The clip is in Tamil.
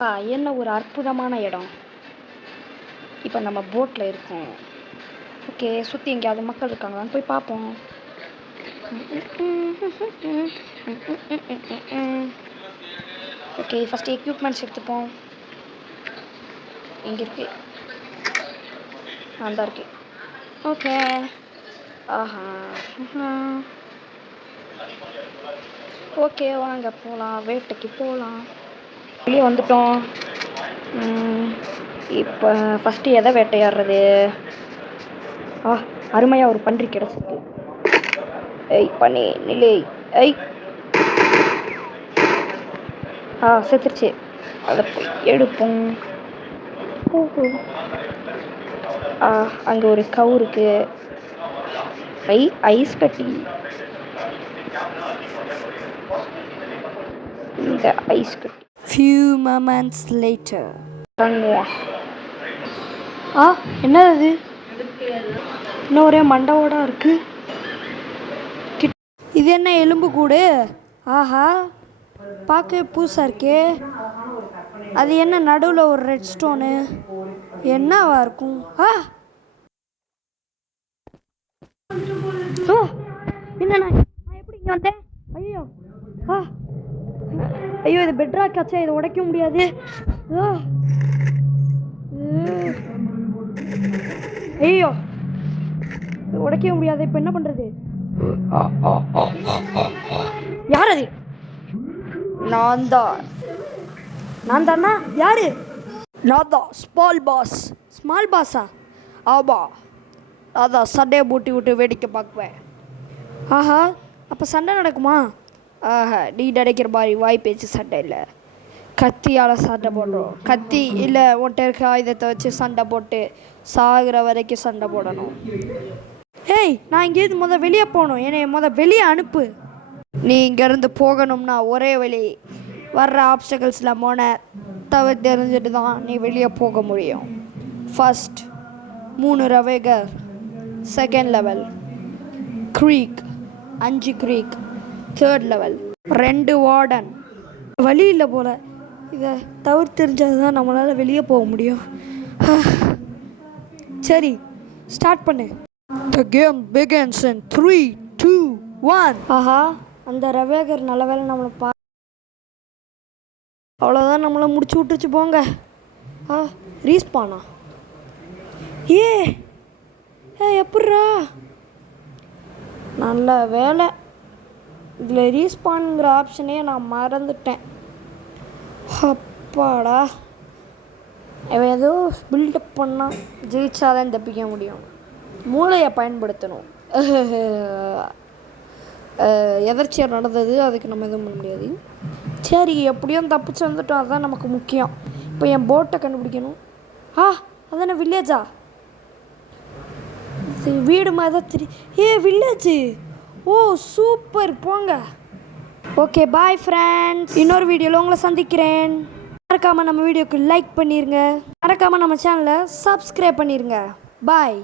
என்ன ஒரு அற்புதமான இடம். இப்போ நம்ம போட்டில் இருக்கோம். ஓகே, சுற்றி எங்கேயாவது மக்கள் இருக்காங்களான்னு போய் பார்ப்போம். ஓகே, ஃபஸ்ட்டு எக்யூப்மெண்ட்ஸ் எடுத்துப்போம். எங்கே இருக்கு? அந்த இருக்கு. ஓகே. ஆஹா. ஓகே, வாங்க போகலாம். வேட்டைக்கு போகலாம். வெளியே வந்துட்டோம். இப்போ ஃபஸ்ட்டு எதை வேட்டையாடுறது? அருமையாக ஒரு பன்றி கிடச்சிருக்கு. பண்ணி நிலை. செத்துருச்சு. அதை போய் எடுப்போம். அங்கே ஒரு கவு இருக்கு. ஐஸ் கட்டி. இந்த ஐஸ் கட்டி. Few moments later. என்னது அது? இன்னும் ஒரே மண்டவோட இருக்கு. இது என்ன எலும்பு கூடு? ஆஹா, பார்க்க புதுசாக இருக்கே. அது என்ன நடுவில் ஒரு ரெட் ஸ்டோனு? என்னவா இருக்கும்? என்ன நான் எப்படி இங்கே வந்தேன்? ஐயோ, இது பெட்ராக் ஆச்சா, இதை உடைக்க முடியாது. ஐயோ, இது உடைக்க முடியாது. இப்போ என்ன பண்ணுறது? யார் அது? நான் தானா? யாரு? நான் தான் ஸ்மால் பாஸ். ஸ்மால் பாஸா? ஆமாம், அதான் சண்டையை பூட்டி விட்டு வேடிக்கை பார்க்குவேன். ஆஹா, அப்போ சண்டை நடக்குமா? நீ நினைக்கிற மாதிரி வாய் பேச்சு சண்டை இல்லை. கத்தியால் சண்டை போடுறோம். கத்தி இல்லை, உன்ட்ட இருக்க ஆயுதத்தை வச்சு சண்டை போட்டு சாகிற வரைக்கும் சண்டை போடணும். நான் இங்கேருந்து வெளியே போகணும். என்னை வெளியே அனுப்பு. நீ இங்கேருந்து போகணும்னா ஒரே வழி, வர்ற ஆப்ஸ்டக்கிள்ஸில் தெரிஞ்சுட்டு தான் நீ வெளியே போக முடியும். ஃபர்ஸ்ட் 3 ரவேகர், செகண்ட் லெவல் க்ரீக், 5 க்ரீக், தேர்ட் லெவல் 2 வார்டன். வழி இல்லை போல். இதை தெரிஞ்சது தான் நம்மளால் வெளியே போக முடியும். சரி, ஸ்டார்ட் பண்ணு. The game begins in 3, 2, 1. ஆஹா, அந்த ரவேகர் நல்ல வேலை நம்மளை அவ்வளோதான், நம்மளை முடிச்சு விட்டுருச்சு போங்க. ரீஸ்பானா? எப்பட்றா? நல்ல வேலை, இதில் ரீஸ்பான்ங்கிற ஆப்ஷனே நான் மறந்துட்டேன். அப்பாடா, அவன் ஏதோ பில்டப் பண்ணால் ஜெயிச்சாதான் தப்பிக்க முடியும். மூளையை பயன்படுத்தணும். எதர்ச்சியாக நடந்தது, அதுக்கு நம்ம எதுவும் பண்ண முடியாது. சரி, எப்படியும் தப்பிச்சு வந்துட்டோம், அதுதான் நமக்கு முக்கியம். இப்போ என் போட்டை கண்டுபிடிக்கணும். அதானே வில்லேஜா? வீடு மாதிரி தான் வில்லேஜு. சூப்பர், போங்க. Okay, bye friends. இன்னொரு வீடியோவில் உங்களை சந்திக்கிறேன். மறக்காமல் நம்ம வீடியோக்கு லைக் பண்ணிடுங்க. மறக்காமல் நம்ம சேனலை சப்ஸ்கிரைப் பண்ணிடுங்க. பாய்.